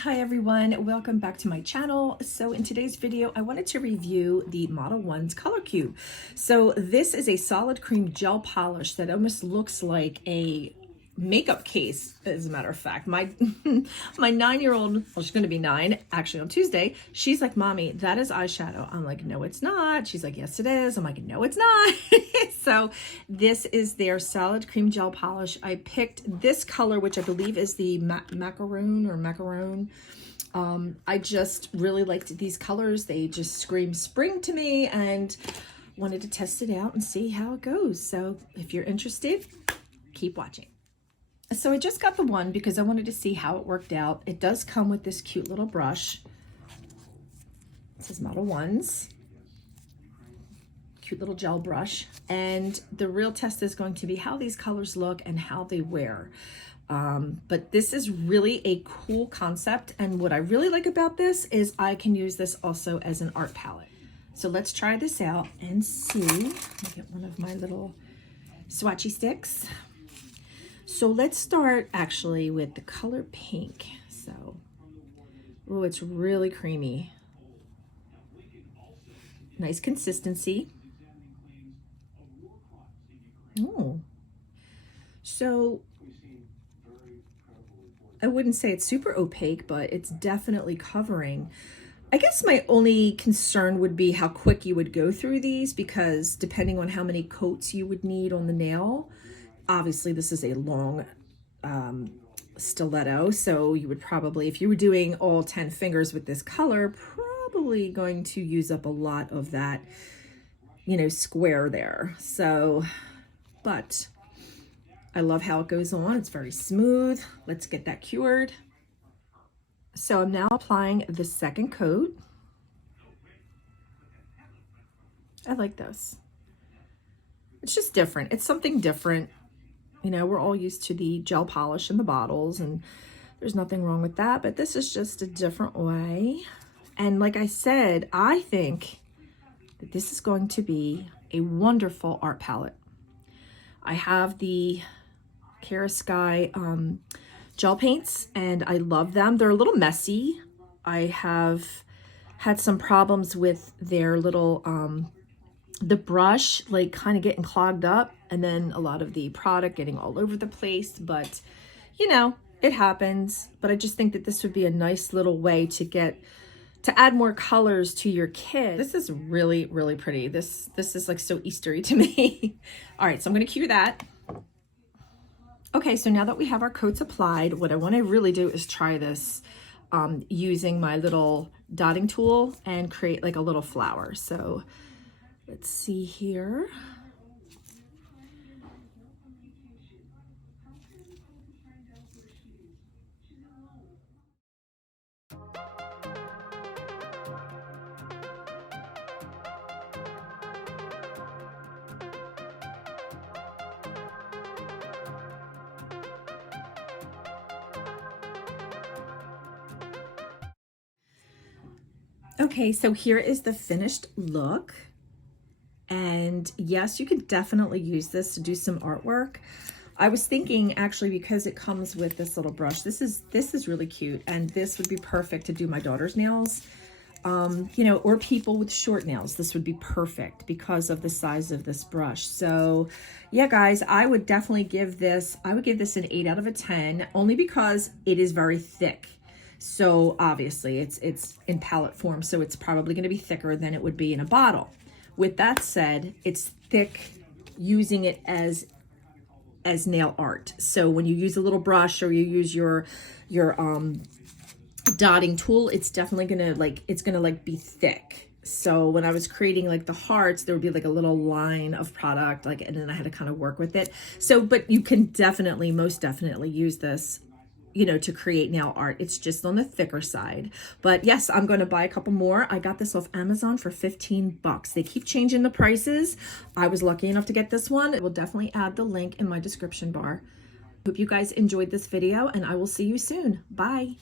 Hi everyone, welcome back to my channel. So in today's video, I wanted to review the Modelones Color Cube. So this is a solid cream gel polish that almost looks like a makeup case, as a matter of fact. My 9-year-old, well, she's going to be 9 actually on Tuesday, she's like, "Mommy, that is eyeshadow." I'm like, "No, it's not." She's like, "Yes, it is." I'm like, "No, it's not." So this is their solid cream gel polish. I picked this color, which I believe is the Macaron. I just really liked these colors. They just scream spring to me and wanted to test it out and see how it goes. So if you're interested, keep watching. So I just got the one because I wanted to see how it worked out. It does come with this cute little brush. It says Modelones. Cute little gel brush. And the real test is going to be how these colors look and how they wear. But this is really a cool concept. And what I really like about this is I can use this also as an art palette. So let's try this out and see. Let me get one of my little swatchy sticks. So let's start actually with the color pink. So, oh, it's really creamy. Nice consistency. Oh, so I wouldn't say it's super opaque, but it's definitely covering. I guess my only concern would be how quick you would go through these, because depending on how many coats you would need on the nail, obviously this is a long stiletto, so you would probably, if you were doing all 10 fingers with this color, probably going to use up a lot of that, you know, square there. So, but I love how it goes on. It's very smooth. Let's get that cured. So I'm now applying the second coat. I like this. It's just different. It's something different. You know, we're all used to the gel polish in the bottles, and there's nothing wrong with that, but this is just a different way. And like I said, I think that this is going to be a wonderful art palette. I have the Cara Sky gel paints, and I love them. They're a little messy. I have had some problems with their little the brush like kind of getting clogged up, and then a lot of the product getting all over the place, but you know, it happens. But I just think that this would be a nice little way to add more colors to your kit. This is really, really pretty. This is like so Eastery to me. All right, so I'm gonna cue that. Okay, so now that we have our coats applied, what I want to really do is try this using my little dotting tool and create like a little flower. So let's see here. Okay, so here is the finished look. And yes, you can definitely use this to do some artwork. I was thinking actually, because it comes with this little brush, this is really cute, and this would be perfect to do my daughter's nails. You know, or people with short nails. This would be perfect because of the size of this brush. So yeah, guys, I would definitely give this, I would give this an 8 out of 10, only because it is very thick. So obviously it's in palette form, so it's probably going to be thicker than it would be in a bottle. With that said, it's thick using it as nail art. So when you use a little brush or you use your dotting tool, it's definitely gonna like be thick. So when I was creating like the hearts, there would be like a little line of product, like, and then I had to kind of work with it. So, but you can definitely, most definitely use this, you know, to create nail art. It's just on the thicker side. But yes, I'm going to buy a couple more. I got this off Amazon for 15 bucks. They keep changing the prices. I was lucky enough to get this one. I will definitely add the link in my description bar. Hope you guys enjoyed this video, and I will see you soon. Bye.